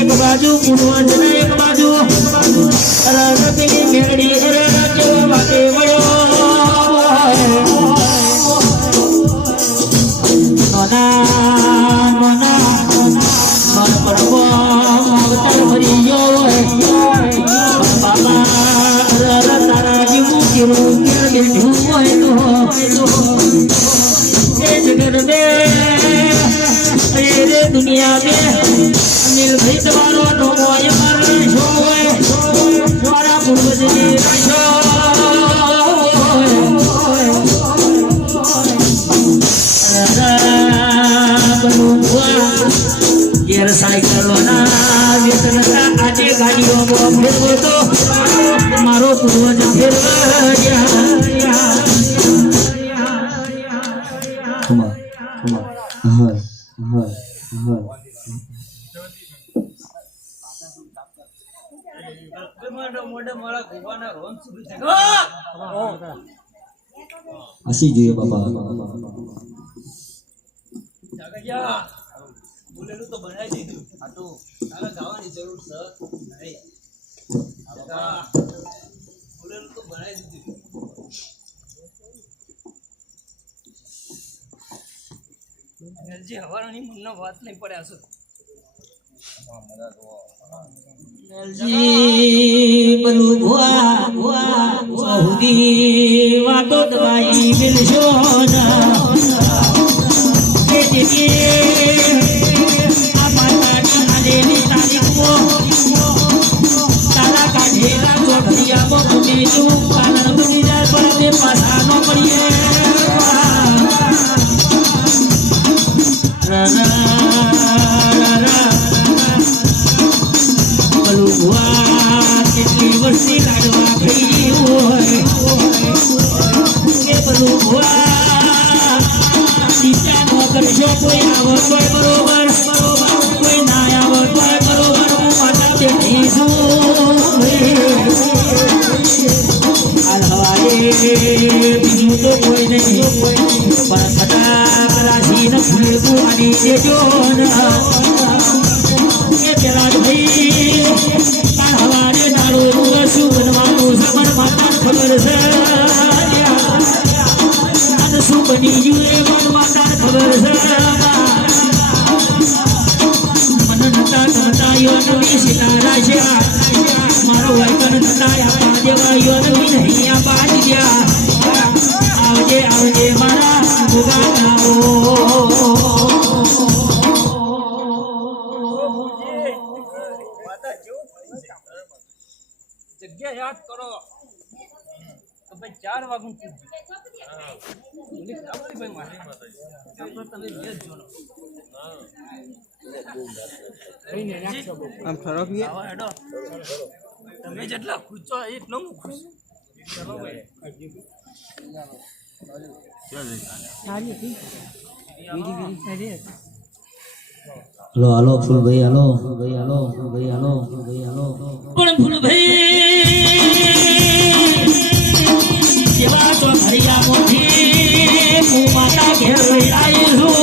एक बाजू पूर्वज एक बाजू रगती मेड़ी रचो वाटे वयो नोना नोना मन परबो अवतार भरियो बाबा तारा जीवू किरो के ढूंढो तो जगत में रे दुनिया में निर्भय तुम्हारो नमोय मर शोय द्वारा पूर्वज जी रशो गियर साइकिल ना वेतन का आजे गाड़ियों में फिर तो मारो पूर्वज फिर गया asih juga bapak બોલેલું તો બનાવી દીધું આટલું તારા ગાવાની જરૂર છે નહીં બોલેલું તો બનાવી દીધું જે હવાની મનનો વાત નહીં પડ્યા છે जी बलू भुआ सऊदी वातो दवाई मिलशो ना के जे आमाटी आलेली तारीख को तारा का ढेला चोटिया को मेजू कानन दुनिया पर दे पासानो पड़िए रा बलुआ कितनी वर्षी लाडवा भई होय के बलुआ सीता नो करजो कोई आवो कोई बरोबर कोई ना आवो कोई बरोबर मु माता बेटी सु हाल हवाले बीजू तो कोई नहीं पर खटा करासी न फूलबू आनी देजो ना ये चला भाई हमारे नारो रसू बनवानो समर माता खबर से अनसु बनी जुए बनवाता खबर से मननता करता यो नवी सितारा जा मारो वाइकन नताया पादेवा यो नवी नहीं आ बाज गया आवजे मारा गुगाओ જગ્યા યાદ કરો તો ભાઈ 4 વાગું ભાઈ મારી તમે બે જ જોનો આમ ફરક હેડો તમે જેટલા ખુશ છો એક ન હું ખુશ ચલો ભાઈ halo halo full ભાઈ halo ભાઈ halo ભાઈ halo ભાઈ halo પણ ફૂલ ભાઈ સેવા તો ભરિયા મોથી હું માતા ઘેર આવી છું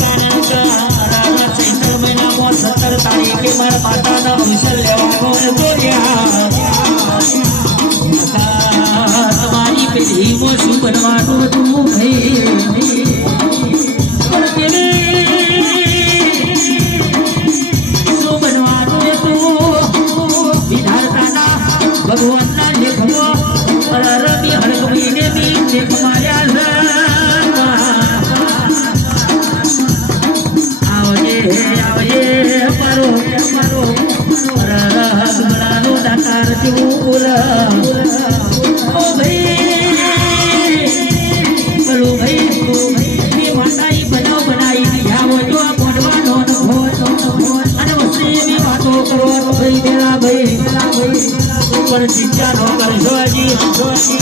કારણ કે ચૈત્ર મહિનામાં 17 તારીખે મારા માતાના અવસર લેવાનો દોર્યા તમારી પેઢીમાં શું બનવાનું હતું ભાઈ भगवान लेखो रवि हरकमी ने भी लेख माया आवजे परो रस बनानो दाकार चूर ओ भाई बोलो भाई ये माताई बनाई यावो तो बनवानो हो अने वसी भी बातो करो भाई मेरा भाई पर चिंता न करजो जी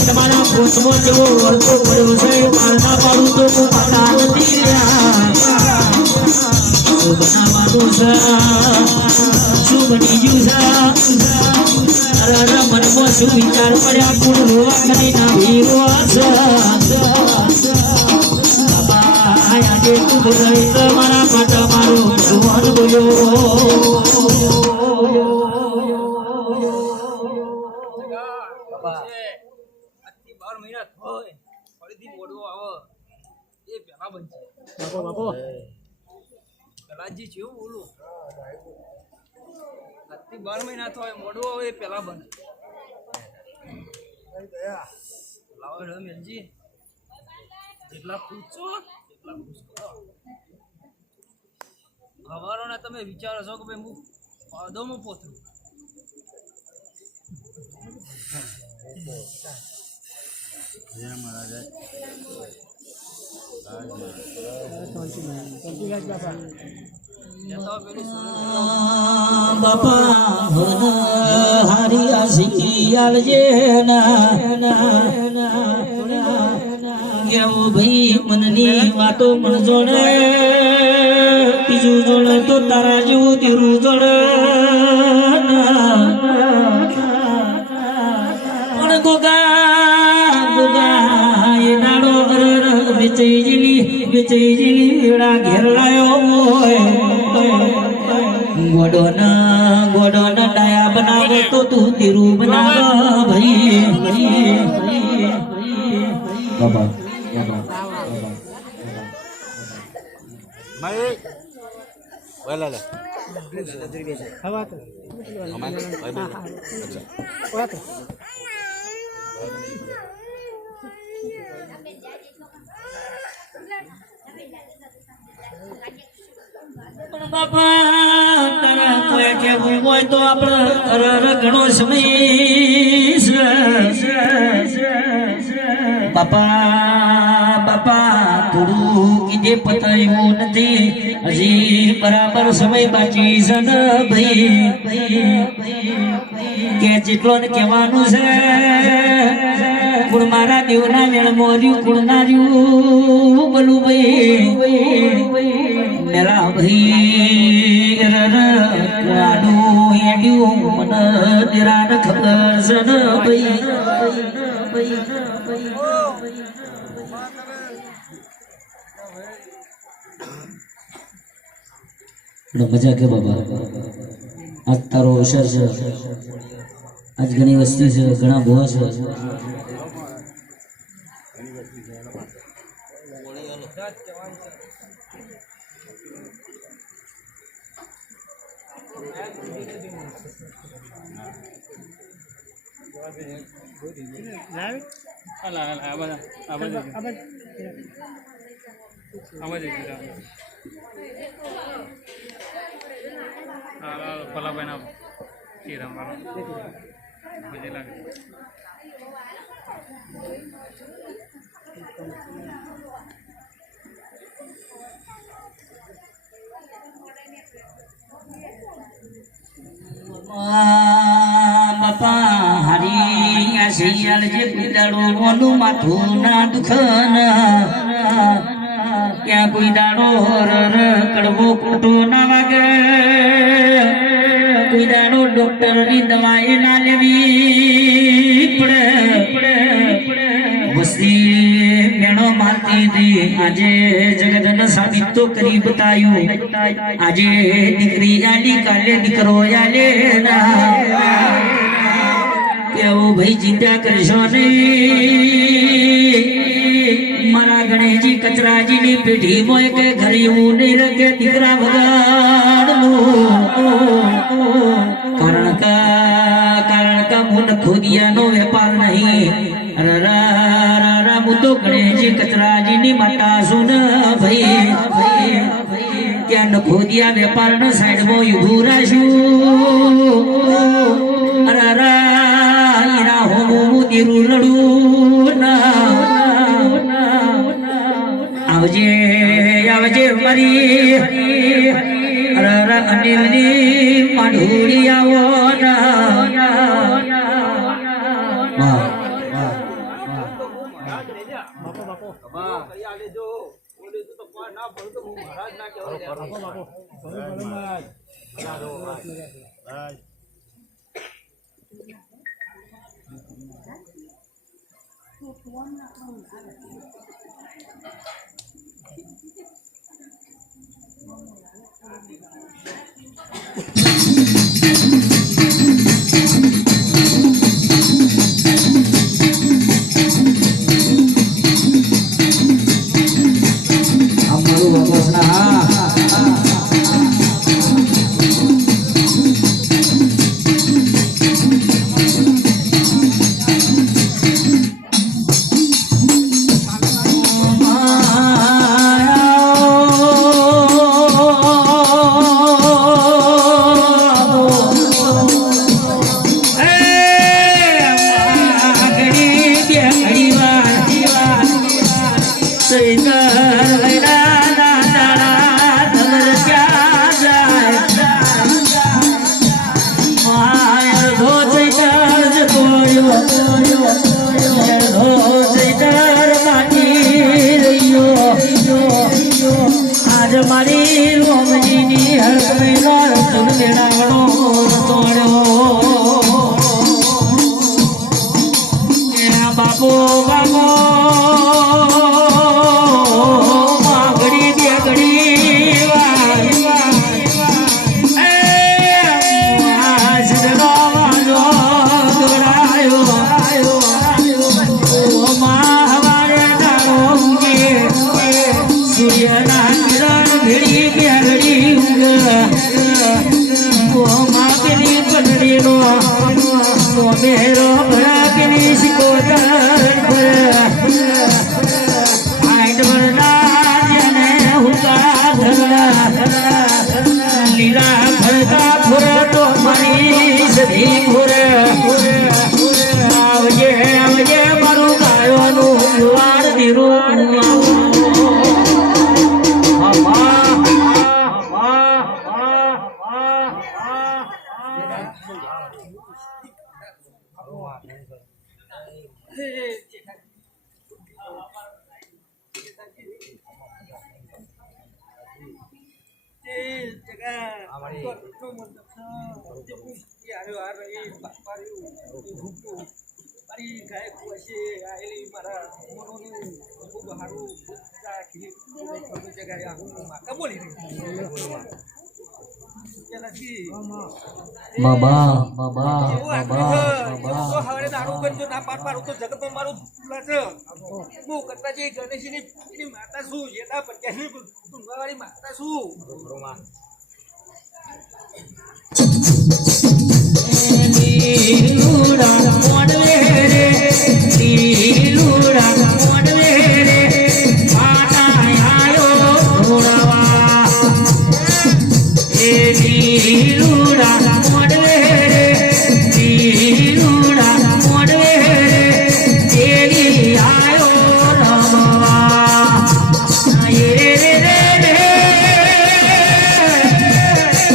તમારા પોતમો જેવો વર્તો પડ્યો છે મારતા પાડું તો હું માતા નથી રહ્યા શું બનાવવાનું છે શું બની ગયું છે અરે મનમાં શું વિચાર પડ્યા કુળ રોવા કરી ના વીરો છે બાબા આજે તું ભરાઈ તમારા પાટા મારો ભગવાન બોલ્યો આજથી 12 મહિના થાય ફરીથી મોડવો આવે એ પહેલા બનશે કલાજી જેવું બોલું આજથી 12 મહિના થાય મોડવો આવે એ પહેલા બને લાવો રમેલજી જેટલા પૂછો એટલા પૂછો હવારોના તમે વિચારો છો કે ભાઈ હું પાદોમાં પહોંચું બાપા હારી આશી આલજે કેવું ભાઈ મનની વાતો મન જોડે બીજું જોડે તો તારા જેવું તેરું જોડે પણ ગોગા એ નાડો વિચયજીની વેળા ઘેર લાયો હોય ગોડો ના ડાયા બનાવે તો તું તેરું બનાવ ભાઈ બાબા બાપા તારા કોઈ કેવું હોય તો આપણે ઘણો સમય બાપા થોડું કીધે પતાયું નથી હજી બરાબર સમય બાકી છે ને ભાઈ કે જેટલો ને કહેવાનું છે ગુણ મારા દેવના મેળ મોર્યું ગુણ ના રહ્યું બોલું ભાઈ મેલા ભાઈ રાનું હેડ્યું મને દેરાને ખબર છે ને ભાઈ મજા કે બાબા આજ તારો અવસર છે આજ ઘણી વસ્તી છે ઘણા ભોવા છે બાપા હારી આશિયાલ જે કુદાડો મોનું માથું ના દુખન ક્યાં કોઈ દાડો કડવો ખોટો ના વાગે કોઈ દાડો ડોક્ટર ની દવાઈ ના લેવી પડે વસ્તી મેણો મારતી હતી આજે જગતને સાબિત તો કરી બતાયું આજે દીકરી આલી કાલે દીકરો આલે કેવું ભાઈ ચિંતા કરશો નહીં મારા ગણેશજી કચરાજી ની પેઢી મોય કે ઘરે એવું નહીં રખે દીકરા વગાડવું કારણ કા મુન ખોદિયાનો વેપાર નહીં હું તો ગણેશજી કચરાજી ની માતા છું ને ભાઈ ત્યાં ખોદિયા વેપાર ના સાઈડ માં ઉભું રાખ્યું ઈરા હોમું દીરું લડું આવજે મારી અનિલ ની માઢુડી આવો અમારું વપસના મારી રોમજીની હરકમેલો રતન મેળાવણો તોડ્યો બાપો બાપો ઘડી બે ઘડી સૂર્યના કિરણ ભેડી પ્યારડી માપની પંડળીનો મેરો ભરાકની શિકોદર આઈડ ભરના જેને હુકા ધરલા લીલા ભરતા ફુર તો મારી સધી ફુર આવજે આવજે મારું ગાયોનું જુવાર દીરું બાબા બાબા બાબા હવે દારૂ કરજો ના પાડ પાડું તો જગતમાં મારું છે હું કટરાજી ગણેશની માતા છું જેના પંચાયતની ટુંગાવાળી માતા છું લીલુડા મોડવે રે લીલુડા મોડવે રે માતા આયો ઘોડાવા એ લીલુડા મોડવે રે લીલુડા મોડવે રે તેરી આયો રમવા એ રે રે રે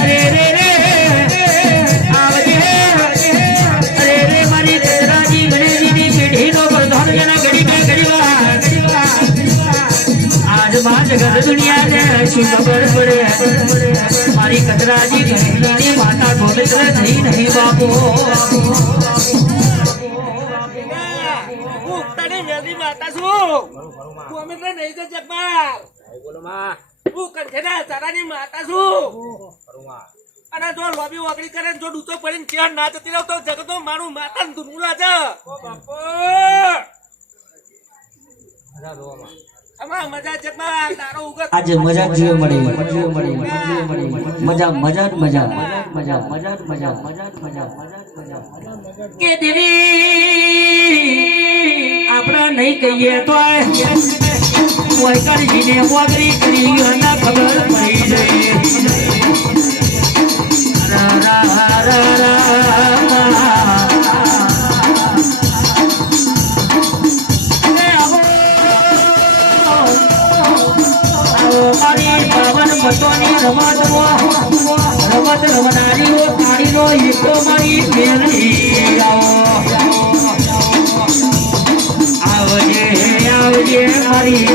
રે રે રે આવજે અરે રે મારી કતરાજી ગણેશજીની પેઢીનો પ્રધાન જના ઘડી મેં ઘડીવાર આજ માં જગત દુનિયાને શું ખબર પડે મારી કતરાજી ગણેશજીની માતા ગોવિંદ થઈ નહીં બાપુ હું તારી વેલી માતા છું તું અમે તો નહીં છે જગમાર હું કંઠેના તારાની માતા છું અને જો લોબી વાકડી કરે જો ડૂચો પડીને ચેર ના જતી રહો તો જગતનો મારું માતા ધૂમુલા છે આમાં મજા જગમાર તારો ઉગત આજે મજા જીવ મળી મજા મજા મજા મજા મજા મજા મજા મજા મજા કે દેવી આપણા નહીં કહીએ તો કોઈ કરજીને વાગરી કરી ના ખબર પડી જાય રા રા રા મારી પાવન મતોની રમત રમનારીઓ તાળીનો હિસ્સો મારી મેળવી આવજે આવજે મારી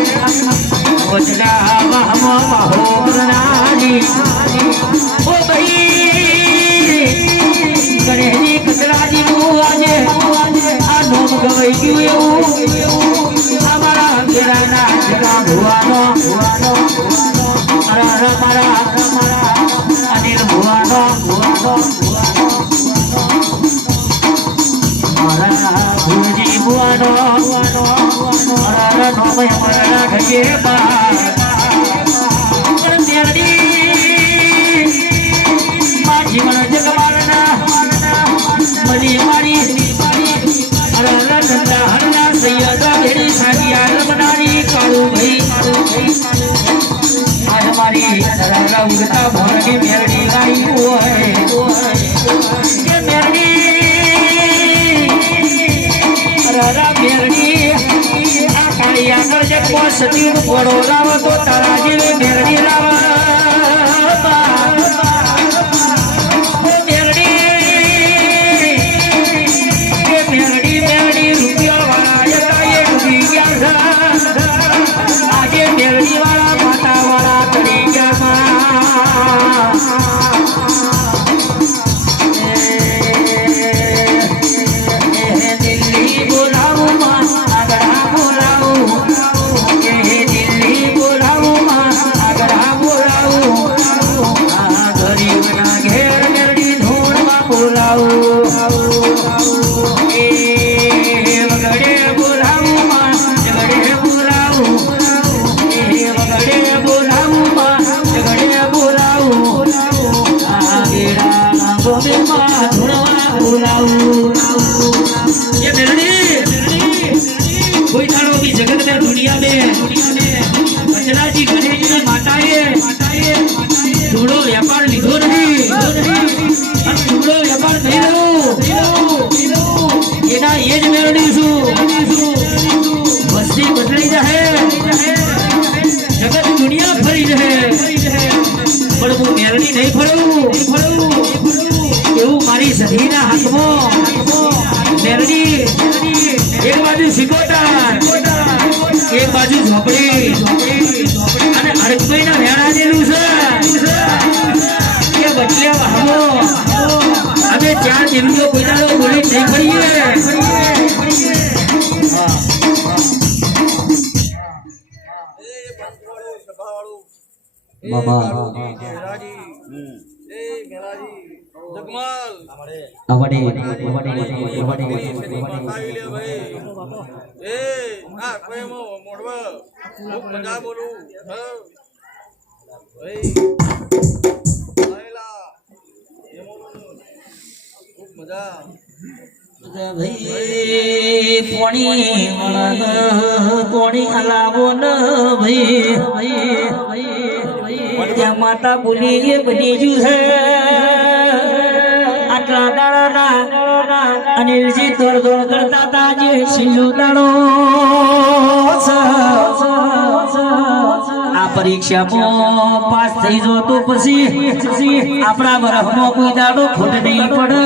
વચલા મહમો કરનારી ઓ ભાઈ ગણેશની કતરાજીનું આજે આ નોમ ગવાઈ ગયું એવું અમારા ઘેરાના જગા ભુવાનો અનિલ ભુવાનો મારા ગુરુજી ભુવાનો મારા નોમય મારા ઘગે બા જીવન જગમાલના મની મારી રણના હરના સૈયદા ભેડી સાગિયા રમનારી કાળુ ભાઈ આજ મારી રણના ઉગતા ભોરની મેરડી ગાઈ હોય કે મેરડી રણના મેરડી આ કાળી આગળ જે કોઈ સતીન ઘોડો લાવો તો તારા જેવી મેરડી લાવા આજે મેરડી વાળા માતા વાળા કરી દિલ્હી બોલાવું માં આગળ બોલાવું દિલ્હી બોલાવું માં આગળ બોલાવું ગરીબના ઘેર મેરડી ધૂળમાં બોલાવું ये कोई तारो भी जगत में दुनिया में बचला जी गणेश ने माताए धूड़ो व्यापार लीधो नहीं धूड़ो व्यापार नहीं लो एना ये ज मेरडी छू वस्ती बदली जाए जगत दुनिया फरी जाए पर वो मेरडी नहीं फरू એવું મારી સધીના હાથમાં મેરડી એક બાજુ સિકોટર એક બાજુ ઝોપડી અને અડકભાઈના વેણા દેલું છે કે બદલે વાહનો અમે ચાર દિનનો કોઈદાનો બોલી નહીં કરીએ બાબા જગમાલ આવડે બતાવી લે ભાઈ એ આ કોઈ મોડવા ખૂબ મજા બોલું ભાઈ આયલા એ મોડું ખૂબ મજા ભાઈ પોણી હલાવો ન ભાઈ ત્યાં માતા બોલી એ બની ગયું છે આટલા દાડાના અનિલજી દોડ કરતા હતા જે છેલ્લો દાડો આ પરીક્ષામાં પાસ થઈ જો તો પછી આપણા બરફમાં કોઈ દાડો ખોટ નહીં પડે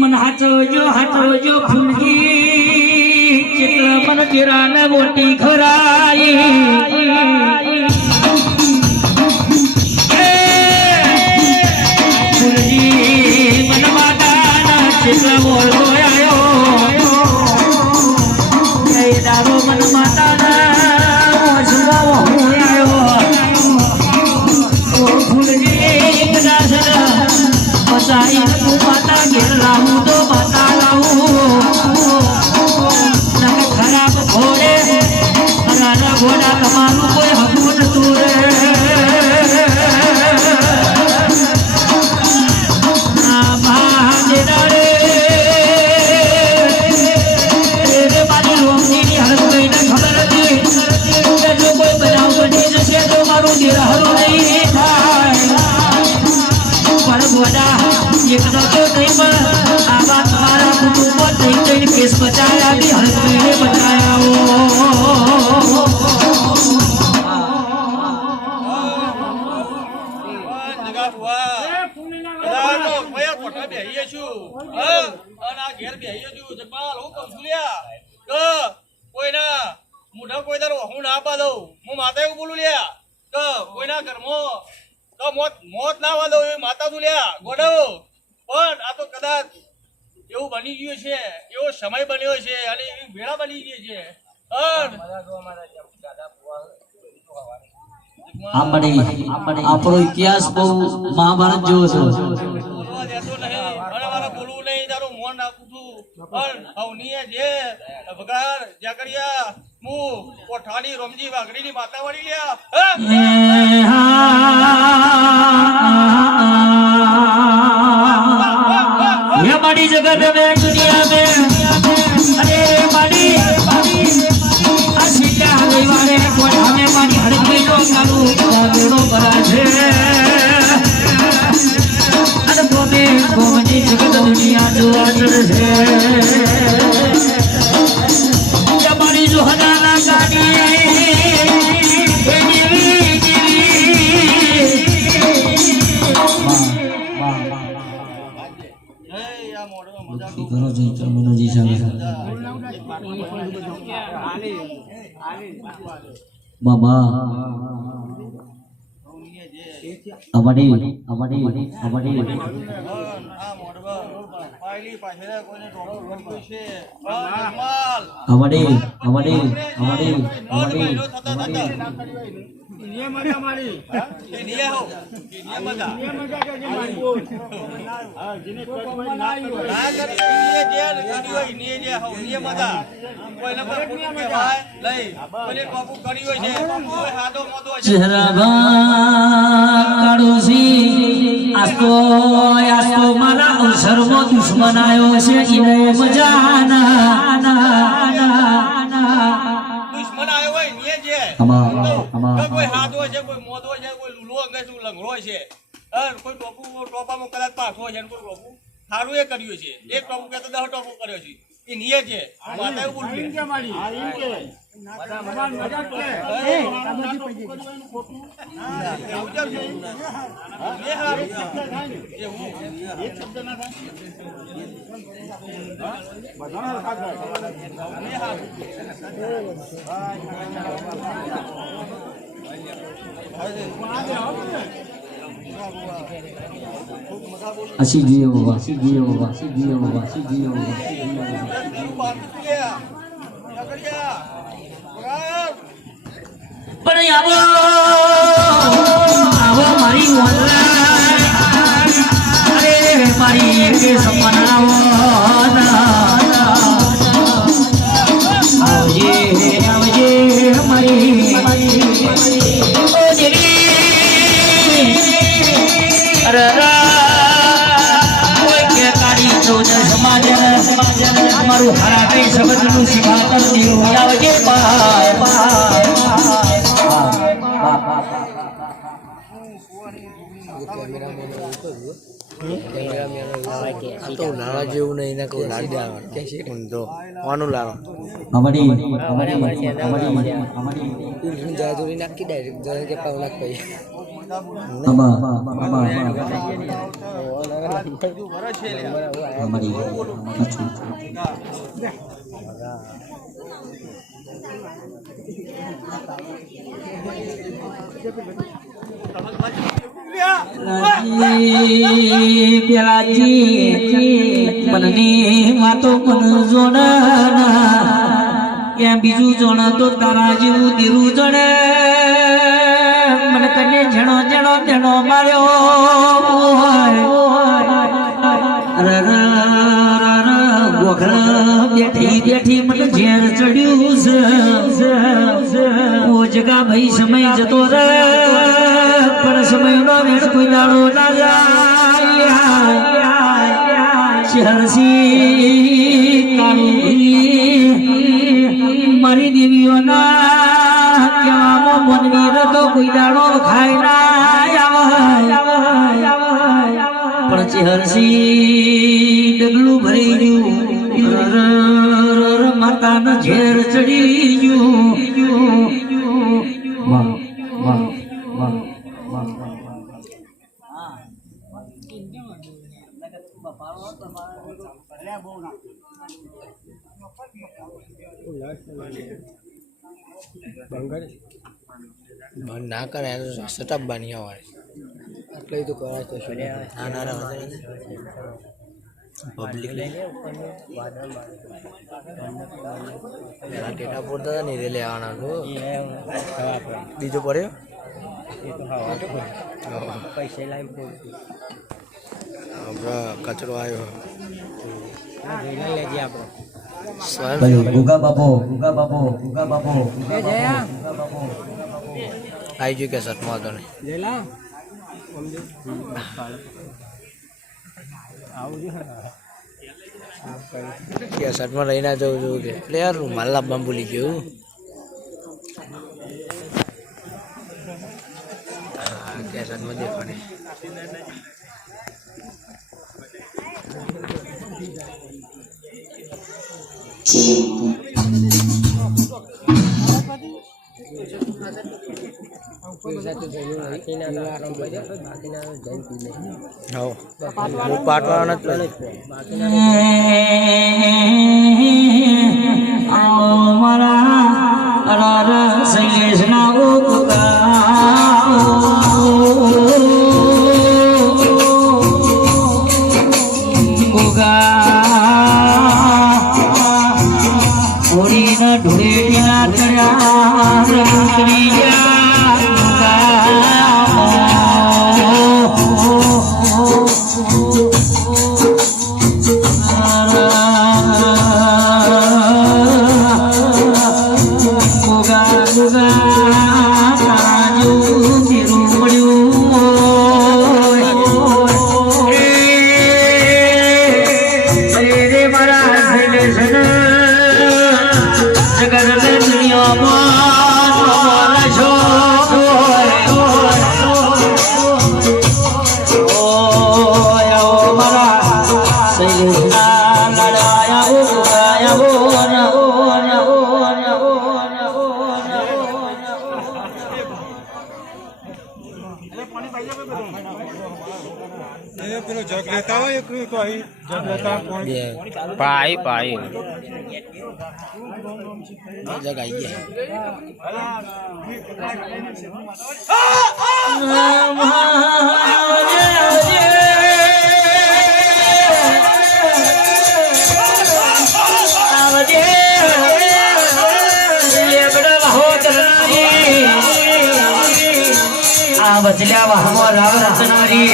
मन हाथो जो फूलगी चित्र मन किरान मोटी खराई फूलगी मन माता चित्र मोर आयो दारो मन माता बचाई माता घेर लाऊं तो माता लाऊं खराब घोड़े राजा घोड़ा कमालू कोई हकूमत तूरे भाग એકનો તો નહીં પણ આવા તમારા કુટુંબો ત્રણ કેસ બચાયા બી હરકને બચાયા જગા બુઆ બધાનો ભયા કોઠા બેહીએ છું અને આ ઘેર બેહીએ છું જગપાલ હું કહું છું લ્યા કે કોઈના મોઢા કોઈ દારો હું ના પા દઉં હું માતા એવું બોલું લ્યા કે કોઈના ઘરમાં તો મોત ના વા દઉં એ માતા તું લ્યા ગોડો પણ આ તો કદાચ એવું બની ગયું છે એવો સમય બન્યો છે અને એવી વેળા બની ગઈ છે આપણો ઇતિહાસ બહુ મહાભારત જેવો છે બોલવું નહીં તારું મોન નાખું છું પણ અવનીએ જે વગાર જાકરિયા હું કોઠાની રમજી વાઘડીની માતા વાળી લ્યા ये बड़ी जगत में दुनिया में अरे बड़ी असिया देवारे कोई हमें बड़ी हड़की लो करू बेड़ो करा छे अरे गोमे जगत दुनिया जो अचल छे ये बड़ी जो हजारा गाड़ी બાબા અમારી આ મોડવા પાયલી પાછળ કોઈને ડોળો રોંડ્યો છે ચહેરા કાળુસી આસ્તો મારા અવસરનો દુશ્મન આવ્યો છે ઈનો મજાના દુશ્મન આવ્યો હોય ને જે કોઈ હાથ હોય છે કોઈ મોત હોય છે કોઈ લૂલો અંગે શું લંગડો હોય છે કોઈ ટોપામાં કદાચ પાછો હોય છે કોઈ ટોપું સારું એ કર્યું છે એક ટોપું કે તો 10 ટોપું કર્યો છે એ નિયત છે માતા એવું બોલું así Dios પણ આવો મારી અરે મારી કે સપનાઓ આવજે મારી ઓ દેવી અરે કોઈ કે કાળી ચૌદ સમાજ અમારું હરા કઈ શબ્દનું શિખાતર દેવું આવજે તો લાવા જેવું નહીં ને કોઈ લાડી દેવાનું કે છે ઊંધો કોનું લાવા જાદુરી નાખી ડાયરેક્ટ જરા કે પાવ નાખ ભાઈ મનની વાતો મન જોડના ક્યાં બીજું જોણ તો તારા જેવું દીરું જણે મને કને જણો માર્યો બેઠી મને ઝેર ચડ્યું છે ઓ જગા ભાઈ સમય જતો રે પણ સમયનો વેણ કોઈ દાડો ના જાય મારી દેવીઓના કહેવામાં મનવીર તો કોઈ દાડો ખાય ના પણ ચહેરસી ડગલું ભરી ગયું માતાના ઝેર ચડી ગયું વાહ વાહ વાહ વાહ બંધ ના કરે સટઅપ બન્યા હોય એટલે તો કરાય તો શું ના ના પબ્લિક ટેટા પડતા હતા ને રે લેવાના તો બીજો પડ્યો પૈસા લાવી કચરો આવ્યો લેજે આપણે ગુગા બાપો આવી ગયું કે સટમાં તો નહીં કે સટમાં રહીને જવું જોવું કે એટલે યાર રૂમાલ લાવવા ભૂલી ગયું કે સટમાં દેખાડે પાટવાના મારા શૈલેષ ના ઢોળેટીના પાઈ જગાઈ बचल्या वहाँ राम रचनारी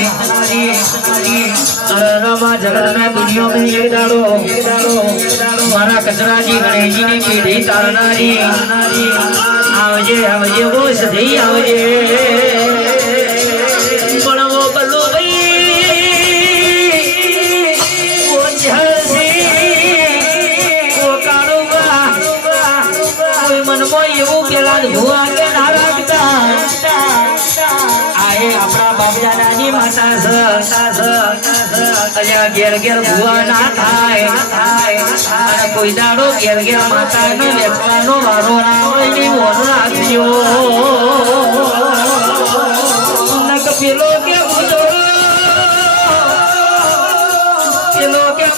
रमा जगत में दुनिया में ये डालो मारा कचरा जी गणेश जी ने पीढ़ी तारनारी आवजे वो सधी आवजे बड़ो बल्लू भाई वो झलसी वो काड़ूगा कोई मन में ये केला धुआ के नारागता आए अपना बाप दादाजी माता अल्या घेर घेर भुआ ना थाय कोई दाड़ो घेर घेर माता ने लेखવાનો વારો ના હોય ની મોન રાખજો નક પેલો કે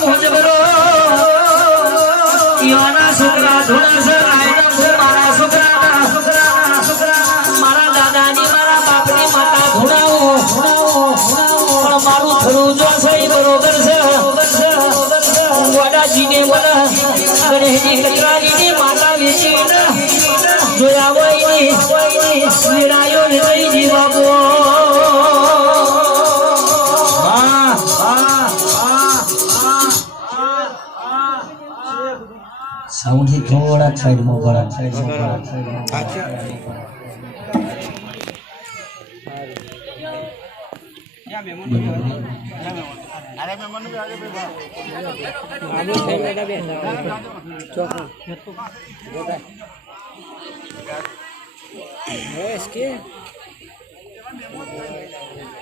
મુજબરો યોના છોકરા ધોણા સર આયના મારા છોકરા મારા દાદાની મારા બાપની માતા ધોણાઓ પણ મારું થોડું જો છે બરોબર છે વડાજીને વડા ગણેશજી કચરાજીની માતા વેચીને જોયા વયની નિરાયો નિરયજી બાપો સાઉન્ડ થી થોડા સાઈડમાં ભરા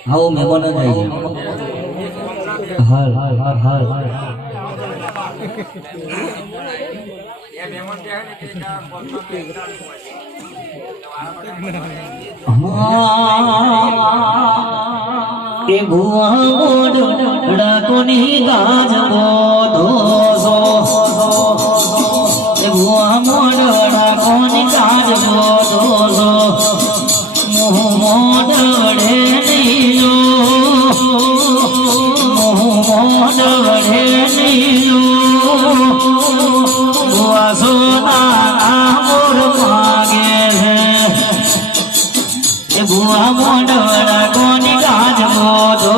આવો મહેમાન જ આવી હાલ હાલ હાલ હાલ હાલ એ ભુવા ડાકોની ગાજ બોધો એ ભુવા ડાકોની ગાજ બોધો મોઢડે નીલો મોઢડે નીલો ભુવા સોના મોર માગે છે ભુવા મોઢડા કોની ગાજ મોધો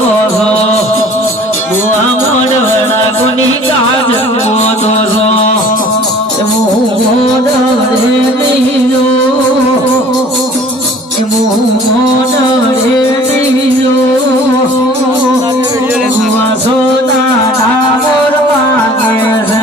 ભુવા મોઢડા કોની ગાજ મોધો મોઢડે નીલો મોઢડે નીલો ભુવા સોના મોર માગે છે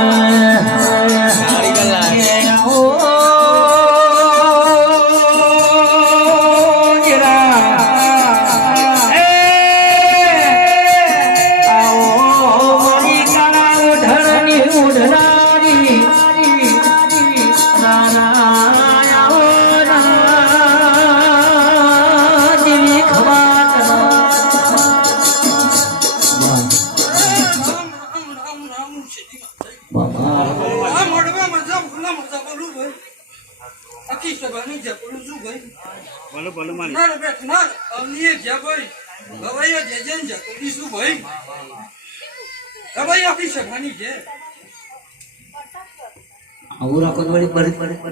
આ મોઢમાં મજા ખુલ્લા મજા બોલું ભાઈ આખી સભાની જે બોલું છું ભાઈ બોલો બોલો મારી ના બેઠ ના અમને જે ભાઈ ગવાયો જે જે જે કરી છું ભાઈ ગવાયો આખી સભાની જે આવું રાખો તો વળી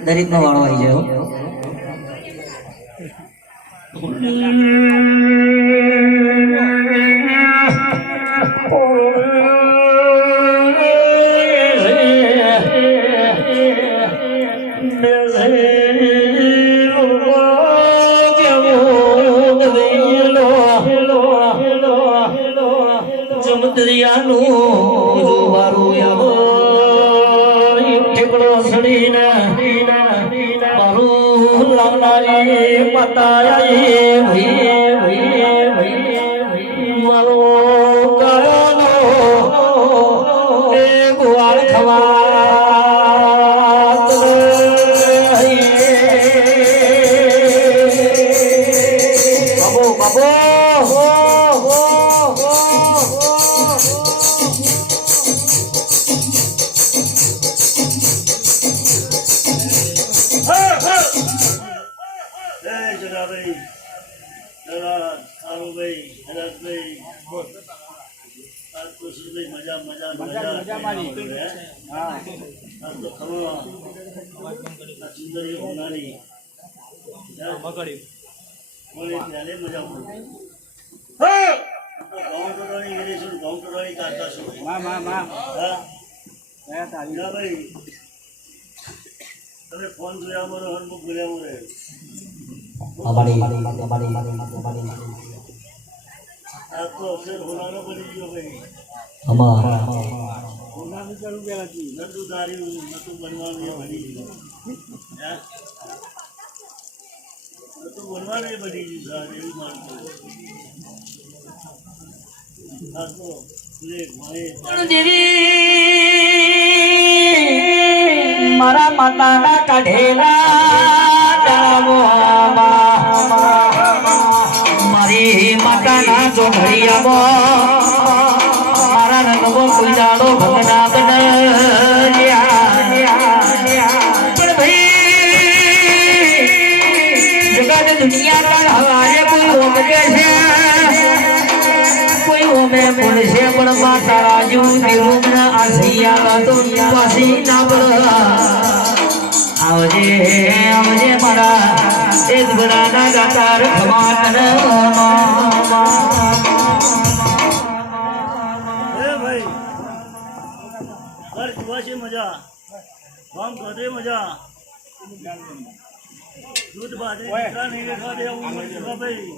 દરેકમાં વાળો આવી જાય હો. જમદરિયાનું જોવારું આવો ઠેકડો સડીને મારું લાવનારી પતાયા મારો કરનો એ ગુવાળ થવા બાબો તમે ફોન જોયા મારો હનમુખ બોલ્યા મોરે આ તો અક્ષર હોનાનો બની ગયો ભાઈ હોનાનું ચાલુ પેલાથી નતું ધાર્યું નતું બનવાનું એ બની ગયું નતું બનવાનું એ બની ગયું સાહેબ એવું માનતું આ તો દેવી મારા માતાના કાઢેલા મારી માતાના ચોઘડિયામાં મારા રંગો કુંજાડો ભગના બન્યા પણ ભાઈ જગત દુનિયા કા હવારે કોઈ ઓમકે છે કોઈ ઓમે બોલે છે પણ માતા રાજુ નિરૂમના આસૈયા તો પાસી ના બર આવજે આવજે મારા એક બરાના ગાતાર ખમાન ભાઈ ઘર જીવાશે મજા ગામ ગધે મજા દૂધ બાજરી દીકરા નહીં લેખવા દે એવું મળશે ભાઈ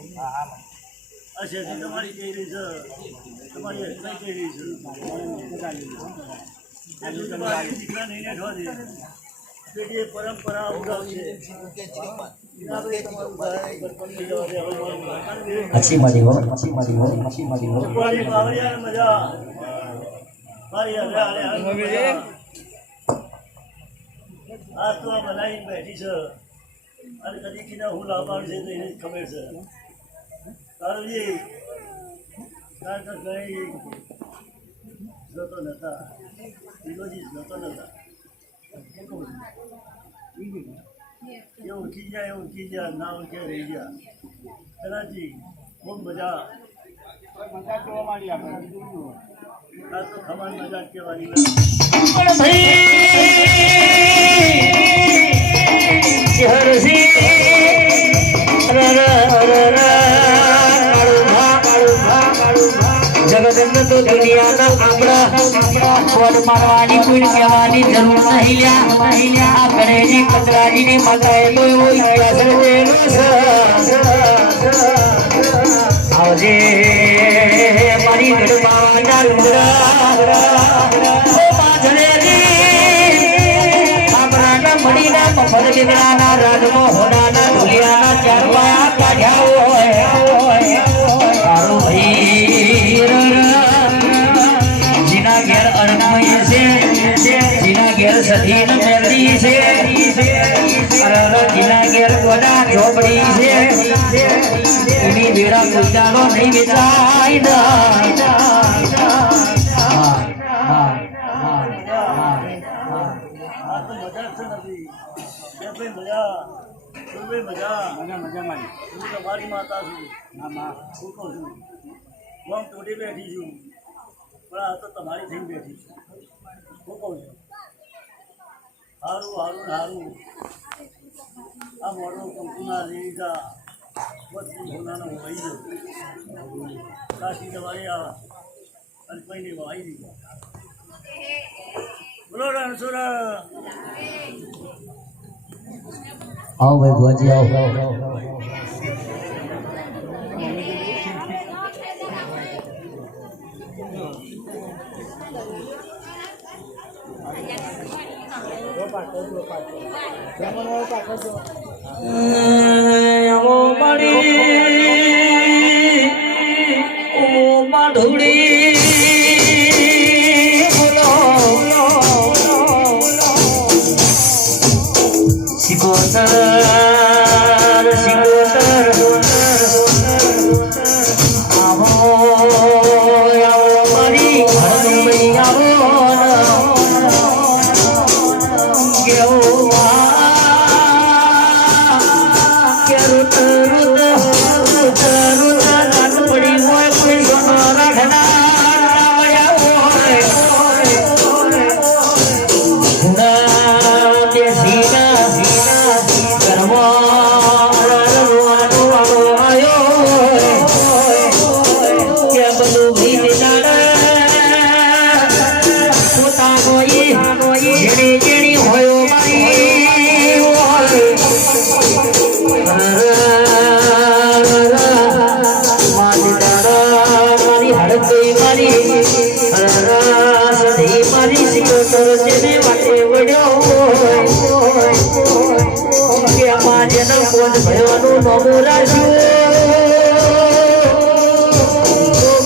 આ શેઠી તમારી કઈ રહી છે તમારી હસનાઈ કઈ રહી છે દૂધ બાજરી દીકરા નહીં લેખવા દે પેલી પરંપરા ઉગાવશે अच्छी मरी हो अच्छी मरी हो अच्छी मरी हो ચકવાડી બાવળિયાને મજા મારી હવે હાલે હાલે આ તો આ બનાવીને બેઠી છે અને કદી કીધા હું લાવવાનું છે તો એને જ ખબર છે તારુજી તાર તો કઈ જતો નતા વિરોધી જતો નતા એ ઉઠી જાય ના ઉઠે રહી ગયા કદાચી ખૂબ મજા જોવા માંડી આપણે આ તો ખમાન મજા કહેવાની જગદંબ તો દુનિયાના આપણા કોડ મારવાની કોઈ કહેવાની જરૂર નહીં લ્યા આ ગણેશજી કચરાજીની માતાએ તો એવો ઇતિહાસ રચેલો છે આવજે મારી ગઢબાવાના ડુંગરા ઓ માધરેલી આપણાના મડીના મફર દીકરાના રાજમાં હોનાના ઢોલિયાના ચાર પાયા કાઢ્યા હોય તારો ભાઈ જીના ઘેર અણમય છે જીના ઘેર સધીન મેલડી છે જીના ઘેર કોડા ઝોપડી છે એની બેડા કુદાનો નહીં વેચાય આ તો મજા છે નથી એ ભાઈ મજા મજા મારી હું તમારી માતા છું હું કહું છું હું આમ તોડી બેઠી છું પણ આ તો તમારી થઈને બેઠી છું હું કહું છું સારું આ મોડો કંકુના લીધા બધું હોનાનો વહી ગયો કાશી તમારી આ અને કોઈને વાઈ દીધા બોલો રણછોડા आओ भाई बुआजी आओ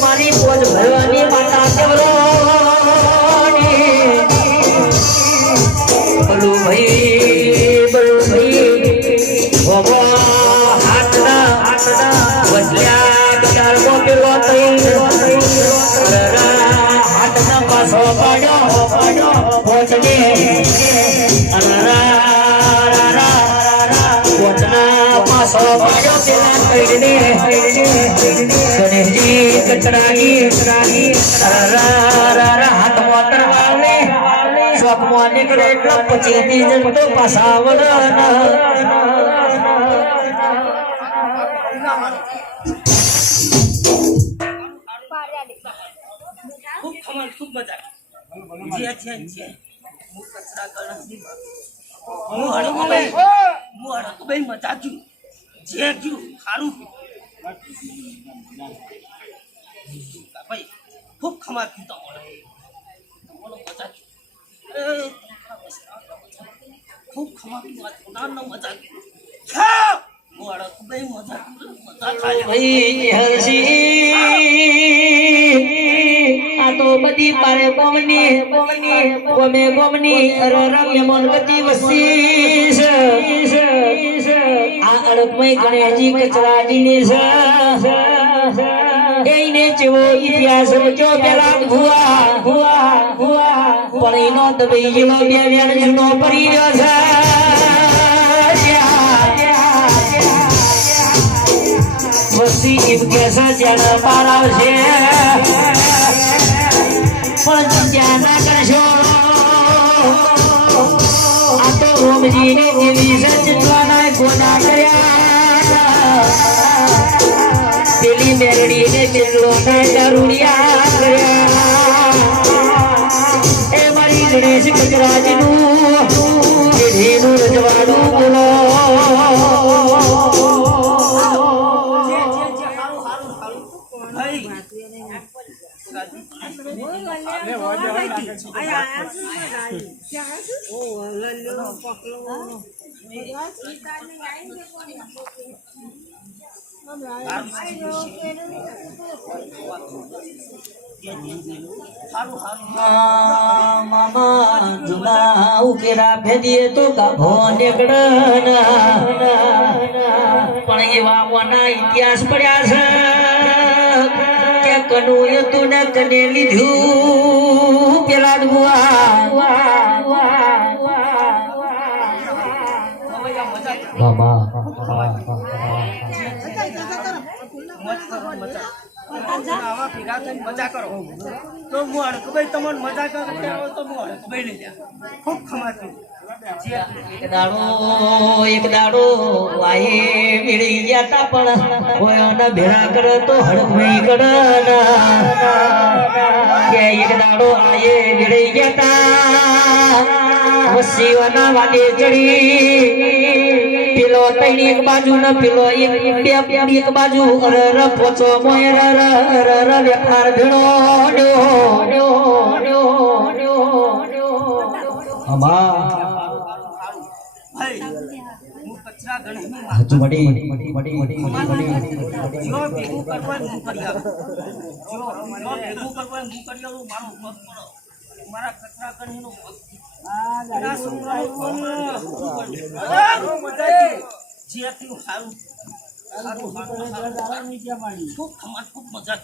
મારી પોત ભરવાની માતા બોલો ભાઈ હાથના વસલ્યા ચારમો પેલો હાથના પાછો પાડ્યો પોચને પાછો પાડ્યો પેલા કઈને ગણેશજી કચરાની હાથ મોટર વાળને ચોકમાં નીકળે એટલે પછી જતો પાછાવડ ખૂબ ખમણ ખૂબ મજા જે છે હું કચરા કરણથી હું હડકો ભાઈ મજા છું જે ગયું સારું ભાઈ ખૂબ ખમા પીતો મજા ખૂબ ખમા પીવા મજા ભાઈ હરસી આ તો બધી પારે ગોમની ગોમની રમ્ય મન ગતિ વસી આ અડકમય ગણેશજી કચરાજીની એને જેવો ઇતિહાસ રચ્યો પેલા ભુવા પણ એનો દબાઈ જેવો બે વેણ જૂનો પડી ગયો છે વસ્તી એમ કે છે જ્યાં પાર આવશે પણ ચિંતા ના કરશો આ તો રોમજીને દેવી સચવાના ગોના કર્યા પેલી મેરડીને ચેલો જરૂરિયા કર્યા એ મારી ગણેશ ગજરાજનું પેઢીનું રજવાડું બોલો મામા જુના ઉકેરા ભેદીએ તો ગાભો નીકળના પણ એવા વના ઇતિહાસ પડ્યા છે કે કનુએ તું ને કને લીધું પેલા મજા કરો તો હું હડકભાઈ તમને મજા કરો તો હું હડકભાઈ લઈ જા ખૂબ ખમાતું એક દાડો વાહે મેળી ગયા તા પણ કોઈના ભેરા કરે તો હડકભાઈ કડના કે એક દાડો આયે મેળી ગયા તા વસીવાના વાડે ચડી પેલો તૈણ એક બાજુ ન પેલો એક બાજુ અર પોચો મોય ર વેપાર ભેળો હજુ વડી મારા કચરા કણીનો ખૂબ મજા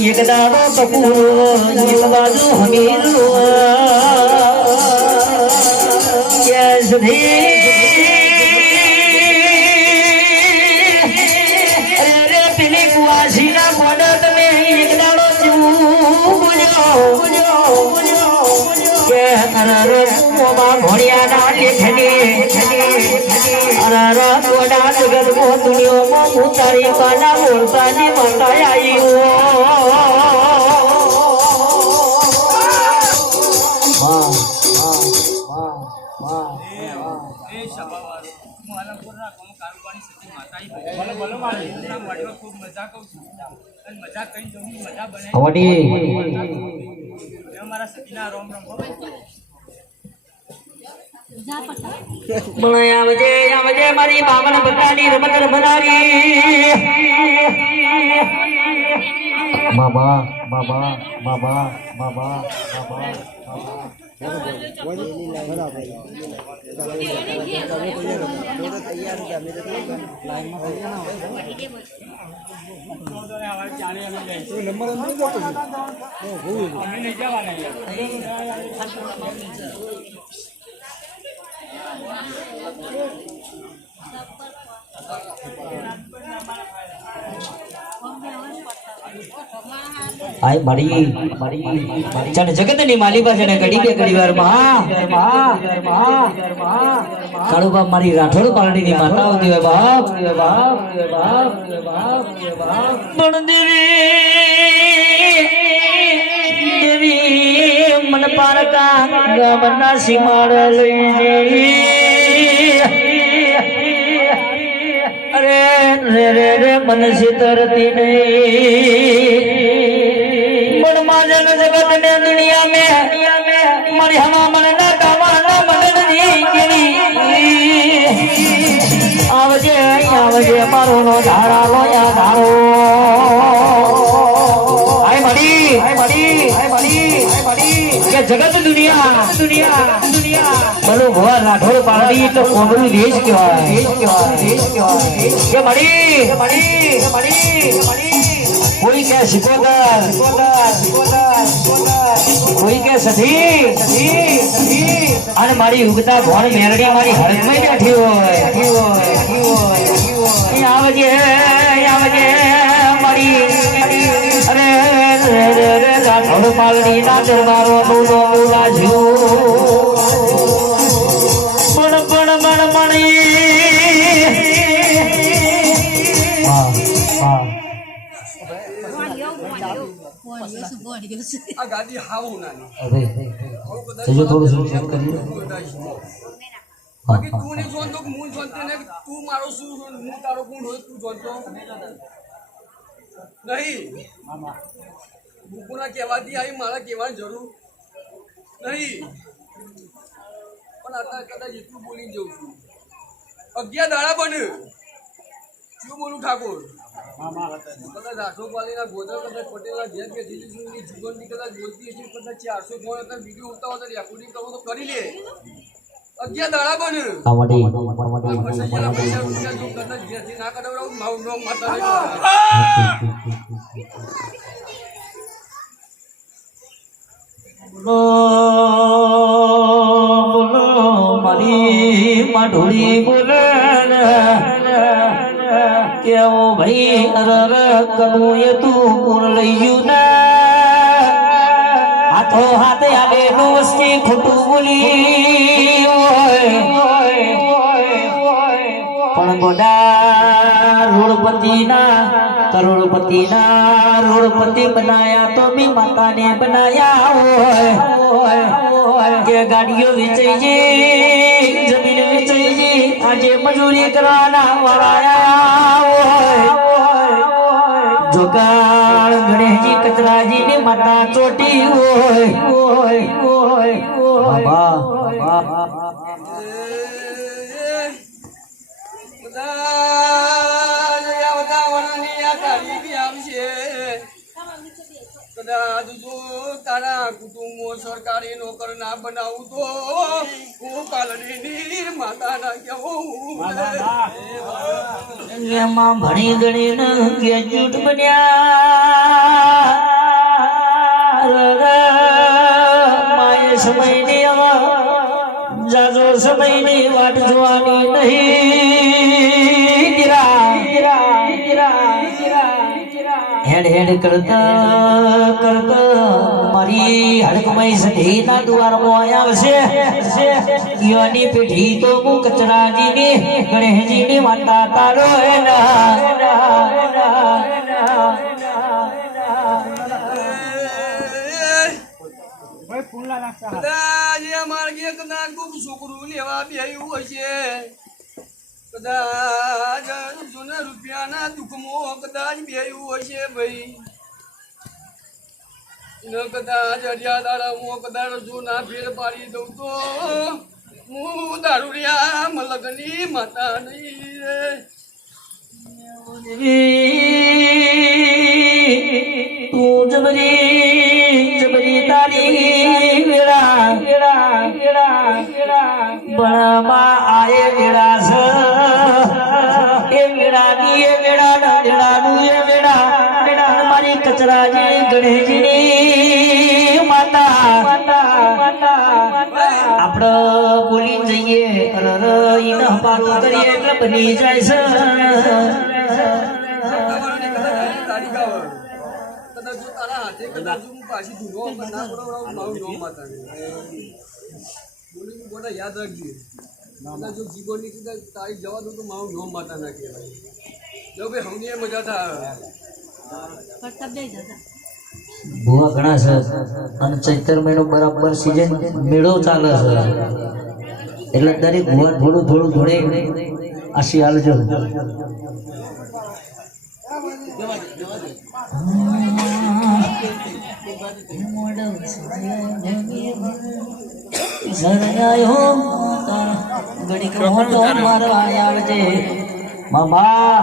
એક દાડો કપૂર એક બાજુ હમીર પેલી કુવાસી ના કોડ તમે એક દાડો ઘોડિયા ના દુનિયામાં ઉતારી કાના બોલતાની માતા આવજે મારી બામણ બટાની રમત રમનારી બાબા બાબા બાબા બાબા બાબા આય મળી ચણ જગતની માલી પાસે ને ઘડી કે ઘડી વાર માં કાળુ બાપ મારી રાઠોડ પાલડીની માતા હોતી હોય બાપ પણ દેવી મન પારકા ગામના સીમાડ લઈ અરે રે રે રે મન સિતરતી નહીં પણ માજન જગત ને દુનિયા में મારી હમા મને ના કામના મનની કેવી આવજે મારો નો ધારા લો યા ધારો આય મળી કે જગત દુનિયા બોલો ભવા રાઠોડ પાડી તો કોબરું દેશ કહેવાય કે મળી कोई क्या सिकोदर कोई क्या सधी અને મારી ઉગતા ભણ મેરડી મારી હરકમાં બેઠી હોય આવજે મારી અરે રાઠોડ પાલડી ના દરબારો બોલો રાજુ પણ મણી આ ગાડી હાવું નાની સજો થોડું શું ચેક કરી બાકી તું નહીં જોનતો કે હું જોનતો ને તું મારો શું હું તારો કોણ હોય તું જોનતો નહીં મુકુના કહેવાથી આવી મારા કહેવાની જરૂર નહીં પણ અત્યારે કદાચ એટલું બોલી જઉં છું 11 દાડા બને શું બોલું ઠાકોર કદાચ રાઠોડ પાલીના ગોધરા કદાચ પટેલના જેમ કે જીજુની જીવનની કદાચ બોલતી હશે કદાચ 400 ફોન હતા વિડીયો ઉતારો તો રેકોર્ડિંગ કરો તો કરી લે 11 દાડા બને પૈસા રૂપિયા જો કદાચ ઘેરથી ના કરાવડાવું મારું નામ માતા બોલો મારી માઢોળી બોલે કેવો ભાઈ અરર કનું એ તું કોણ લઈ ગયું ને હાથો હાથ આવે દોસ્તી ખોટું બોલી પણ ગોડા રોડપતિ બનાયા તો બી માતાને બનાયા હોય કે ગાડીઓ વેચાઈ છે જમીન વેચાઈ છે આજે મજૂરી કરવાના વાળા જોગાળ ગણેશજી કચરાજી ની માતા ચોટી હોય તારા કુટુંબો સરકારી નોકર ના બનાવું તો હું પાલડીની માતા ના કેવું એમાં ભણી ગણીને ગ્રેજ્યુએટ બન્યા માએ સમયની જાજો સમયની વાટ જોવાની નહીં હેડ કરતા મારી હડકમય સધીના દ્વારમાં આવશે યોની પેઢી તો હું કચરાજીની ગણેશજીની માતા તારો છોકરું લેવા બેહ્યું હશે કદાચ જૂના રૂપિયાના દુઃખમાં કદાચ બેહ્યું હશે ભાઈ કદાચ અઢિયા દાડામાં કદાચ જો ના ફેર પાડી દઉં તો હું દારૂડિયા મલકની માતા નહીં તું જબરી તારી વેળા બળમાં આયે વેળા એ વેડા નાંદેડાનું એ વેડા અને મારી કચરાજી ગણેશજીની માતા આપણે બોલી જઈએ અરર ઈને હમારું કરીએ એટલે બની જાય છે યાદ રાખજે જો જીવનની તારીખ જવા દઉં તો મારું નોમ માતા ના કહેવાય જો ભાઈ હમની મજા થાય ભૂવા ઘણા છે અને ચૈતર મહિનો બરાબર સીઝન મેળો ચાલે છે એટલે દરેક ભૂવા થોડું થોડું થોડે આશી હાલજો ઘડીક મોટો મારવા આવજે મામા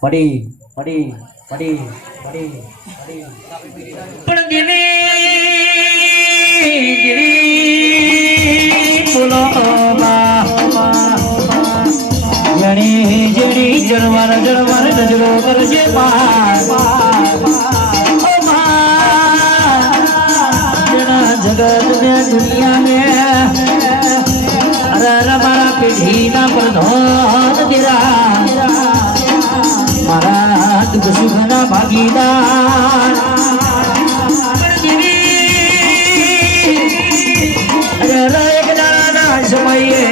પડી પડી પડી પડી પણ દેવી બોલો જણી જણી જળવાર જળવાર નજરો કરજે જગત ને દુનિયા ને અરે મારા પેઢી ના પ્રધાન તેરા મારા દુઃખ સુખ ના ભાગીદાર અરે એક દાના સમયે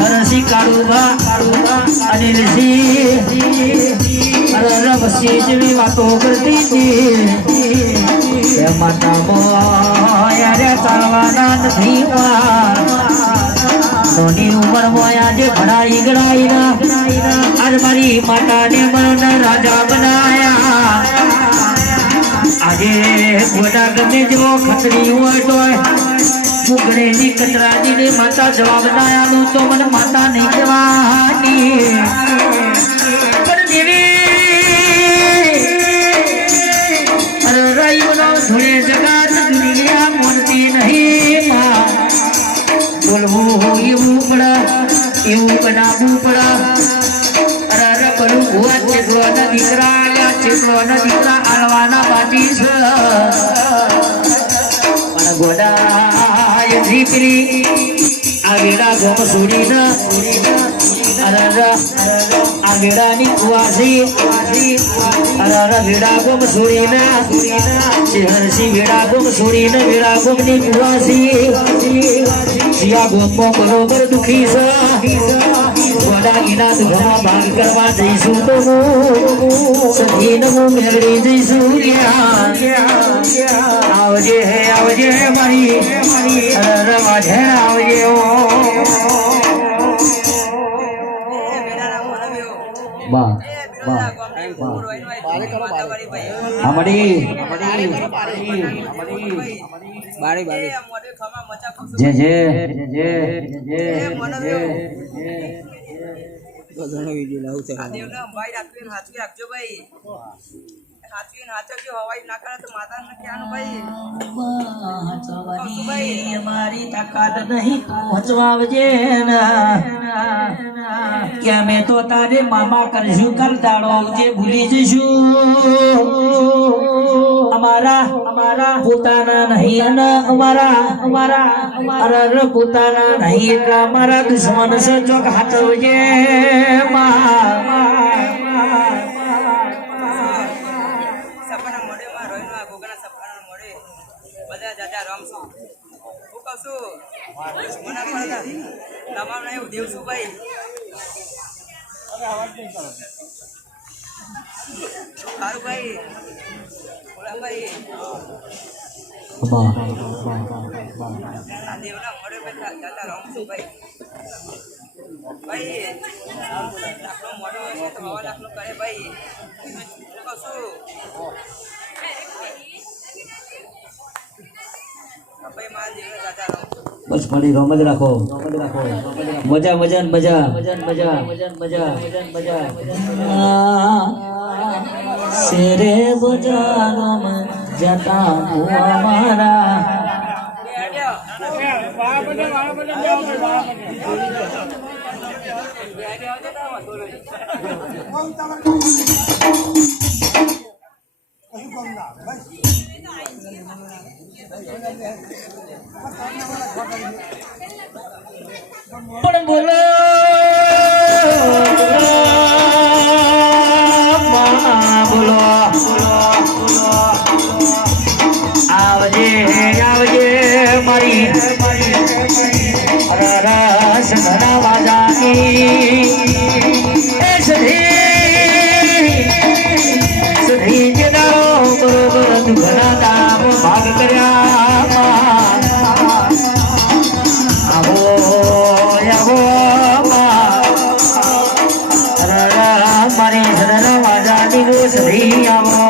હરસી કાળુબા અનિલસિંહ અરે બસી જેવી વાતો કરતી હતી માતા મોયારે ચાલવાના નથી નાની ઉંમર માં આજે ભણાઈ ગણાઈ આજ મારી માતાને મને રાજા બનાયા આજે ગોડા ગમે જેવો ખતરી હોય તો મુગડેની કચરાજીને માતા જવાબ ના આલું તો મને માતા નહીં કહેવાની પણ દેવી અરે રાઈનો ધોળે જગાત દુનિયા મોનતી નહીં બોલવું એવું પડા એવું બનાવવું પડા અરે અરે બરું ભુવા ચેટલો ના દીકરા આલ્યા ચેટલો ના દીકરા આલવાના બાકી છે પણ ગોડા જીપરી આગેડા ગોમ સુડીના આગેડાની કુવાસી વેડા ગોમ સુડીના હરસી વેડા ગોમ સુડીના વેડા ગોમની કુવાસી સિયા ગોમમાં બરોબર દુખી છે ગોડા એના દુઃખમાં ભાગ કરવા જઈશું તો સધીન હું મેળવી જઈશું આવજે આવજે મારી રવા છે આવજે વાહ વાહ અમારી બારી બારી જે જે જે જે બધાનો વિડિયો લાવું છે ભાઈ રાખજો ભાઈ હાચવજો હવાઈ ના કરે તો માતા ને ક્યાં ભાઈ અમારી તાકાત નહીં પહોંચવાવજે કે અમે તો તારે મામા કરશું કર દાડો જે ભૂલી જઈશું અમારા પોતાના નહીં અને અમારા અરે પોતાના નહીં એટલે અમારા દુશ્મન છે ચોક હાચવજે સપના મોડે માં રોઈનો ગોગના સપના મોડે બધા જાજા રમશું હું કહું છું મને પડતા તમામ ને એવું દેવશું ભાઈ સારું ભાઈ બોલા ભાઈ આ દેવના મોડે બધા જાજા રમશું ભાઈ ભાઈ લાખનો મોડો હોય છે તો હવા લાખનો કરે ભાઈ હું કહું છું ભાઈ મારા દેવના જાજા રમશું બસ પડી રોમ જ રાખો મજા મજા મજા મજા મજા મજા મજા શેરે બજારમાં જતા ભુવા મારા પણ બોલો બોલો આવજે આવજે મારી રસ ઘણા વાજાની એ સધી જેદારો બરોબર ઘણા નામ ભાગ કર્યા આવો આવો મારી સરળ વાજાની ગો સધી આવો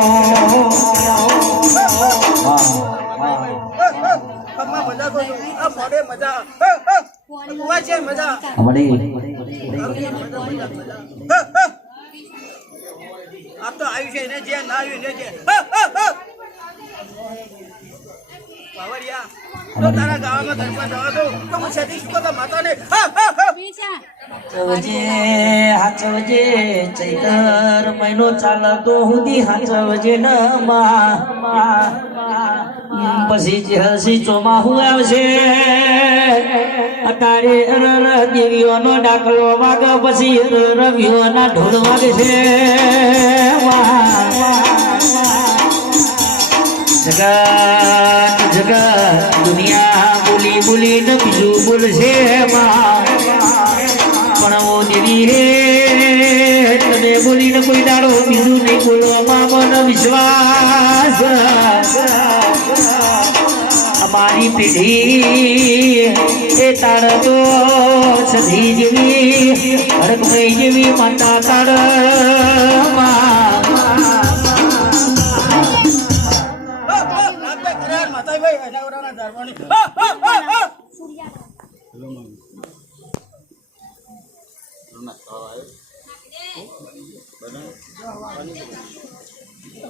આપ તો આવ્યું છે એને જે ના આવ્યું એને જે બાવરિયા તો તારા ગાવામાં ગરબા જવા દો તો હું સતીશ તો માતાને હાચવજે હાચવજે ચૈતર મહિનો ચાલતો સુધી હાચવજે ન પછી જે હસી ચોમાહું આવશે અટારે દેવીઓનો ડાકલો વાગ પછી રવિઓના ઢોલ વાગે છે જગત જગત દુનિયા બોલી બોલી ને બીજું બોલશે પણ ઓ દેવી હે તને બોલીને કોઈ દાડો બીજું નહીં બોલવામાં મને વિશ્વાસ અમારી પેઢી એ તાળ તો સધી જેવી હડકભાઈ જેવી માતા તાળ માતાભાઈ અજાવરાના ધર્મની